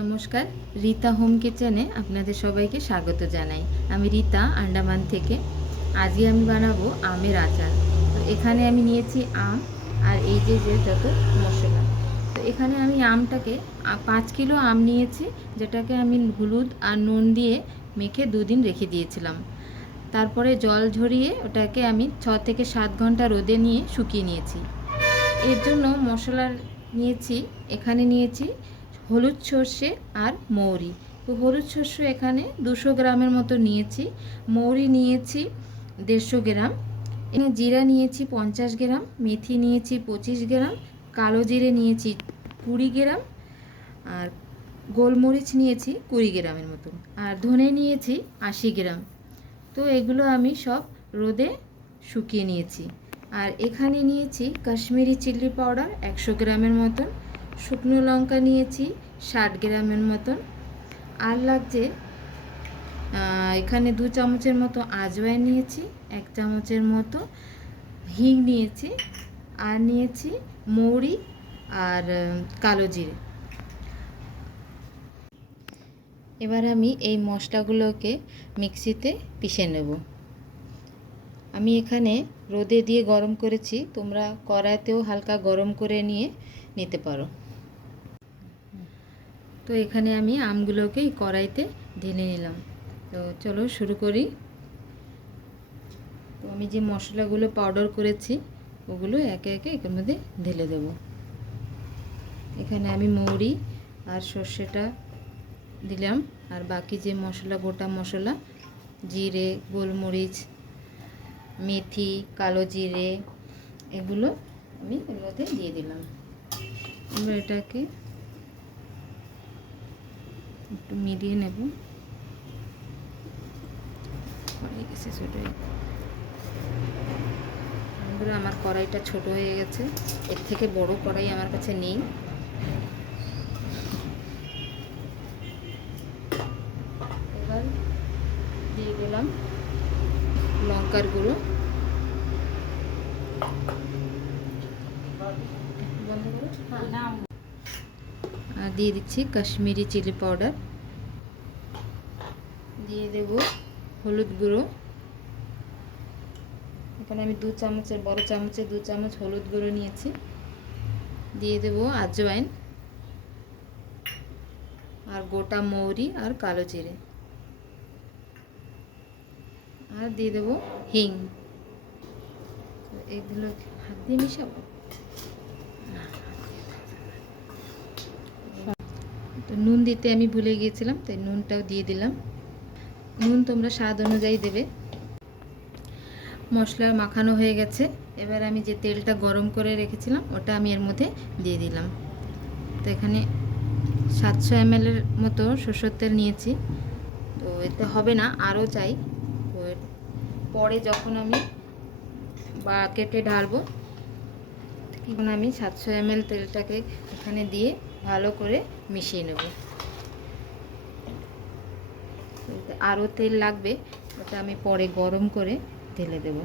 নমস্কার, রীতা হোম কিচেনে আপনাদের সবাইকে স্বাগত জানাই। আমি রীতা, আন্দামান থেকে। আজকে আমি বানাবো আমের আচার। তো এখানে আমি নিয়েছি আম আর এই যে যত মশলা। তো এখানে আমি আমটাকে 5 কিলো আম নিয়েছি, যেটাকে আমি হলুদ আর নুন দিয়ে মেখে 2 দিন রেখে দিয়েছিলাম। তারপরে জল ঝরিয়ে ওটাকে আমি 6 থেকে 7 ঘন্টা রোদে নিয়ে শুকিয়ে নিয়েছি। এর জন্য মশলা নিয়েছি, এখানে নিয়েছি হলুদ সর্ষে আর মৌরি। তো হলুদ সর্ষে এখানে 200 গ্রামের মতো নিয়েছি, মৌরি নিয়েছি 150 গ্রাম, এখানে জিরা নিয়েছি 50 গ্রাম, মেথি নিয়েছি 25 গ্রাম, কালো জিরে নিয়েছি 20 গ্রাম, আর গোলমরিচ নিয়েছি 20 গ্রামের মতন, আর ধনে নিয়েছি 80 গ্রাম। তো এগুলো আমি সব রোদে শুকিয়ে নিয়েছি। আর এখানে নিয়েছি কাশ্মীরি চিলি পাউডার 100 গ্রামের মতন, শুকনো লঙ্কা নিয়েছি 60 গ্রামের মতন, আর লাগছে এখানে 2 চামচের মতো আজওয়াইন নিয়েছি, 1 চামচের মতো হিং নিয়েছি, আর নিয়েছি মৌরি আর কালো জিরে। এবার আমি এই মশলাগুলোকে মিক্সিতে পিষে নেব। আমি এখানে রোদে দিয়ে গরম করেছি, তোমরা কড়াইতেও হালকা গরম করে নিতে পারো। তো এখানে আমি আমগুলোকে এই কড়াইতে ঢেলে নিলাম। তো চলো শুরু করি। তো আমি যে মশলাগুলো পাউডার করেছি ওগুলো একে একে এর মধ্যে ঢেলে দেব। এখানে আমি মৌরি আর সর্ষেটা দিলাম, আর বাকি যে মশলা, গোটা মশলা, জিরে, গোলমরিচ, মেথি, কালো জিরে, এগুলো আমি এর মধ্যে দিয়ে দিলাম। এবার এটাকে একটু মিলিয়ে নেব। আমার কড়াইটা ছোট হয়ে গেছে, এর থেকে বড় কড়াই আমার কাছে নেই। এবার দিয়ে দিলাম লঙ্কার গুঁড়ো, আর দিয়ে দিচ্ছি কাশ্মীরি চিলি পাউডার, দিয়ে দেব হলুদ গুঁড়ো। এখানে আমি 2 চামচের বড় চামচে 2 চামচ হলুদ গুঁড়ো নিয়েছি। দিয়ে দেব আজওয়াইন, আর গোটা মৌরি আর কালো জিরে, আর দিয়ে দেব হিং। এগুলো হাত দিয়ে মিশাবো। তো নুন দিতে আমি ভুলে গিয়েছিলাম, তাই নুনটাও দিয়ে দিলাম। নুন তোমরা স্বাদ অনুযায়ী দেবে। মশলা মাখানো হয়ে গেছে। এবার আমি যে তেলটা গরম করে রেখেছিলাম ওটা আমি এর মধ্যে দিয়ে দিলাম। তো এখানে 700 ml এর মতো সরষের তেল নিয়েছি। তো এতে হবে না, আরও চাই। তো পরে যখন আমি কেটে ঢালবো তখন আমি 700 ml তেলটাকে এখানে দিয়ে ভালো করে মিশিয়ে নেব। আরও তেল লাগবে, ওটা আমি পরে গরম করে ঢেলে দেব।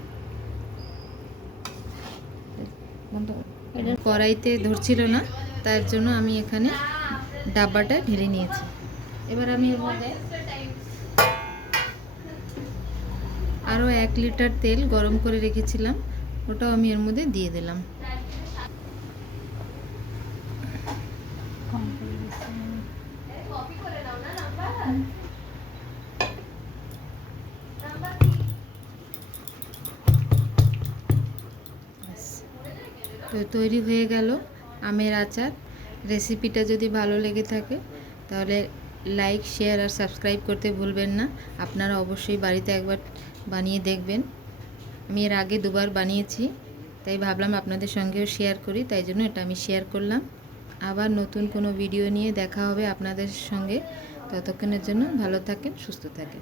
কড়াইতে ধরছিল না, তার জন্য আমি এখানে ডাব্বাটা ঢেলে নিয়েছি। এবার আমি এর মধ্যে আরও 1 লিটার তেল গরম করে রেখেছিলাম, ওটাও আমি এর মধ্যে দিয়ে দিলাম। তো তৈরি হয়ে গেল আমের আচার। রেসিপিটা যদি ভালো লেগে থাকে তাহলে লাইক, শেয়ার আর সাবস্ক্রাইব করতে ভুলবেন না। আপনারা অবশ্যই বাড়িতে একবার বানিয়ে দেখবেন। আমি এর আগে 2 বার বানিয়েছি, তাই ভাবলাম আপনাদের সঙ্গেও শেয়ার করি, তাই জন্য এটা আমি শেয়ার করলাম। আবার নতুন কোনো ভিডিও নিয়ে দেখা হবে আপনাদের সঙ্গে। ততক্ষণের জন্য ভালো থাকেন, সুস্থ থাকেন।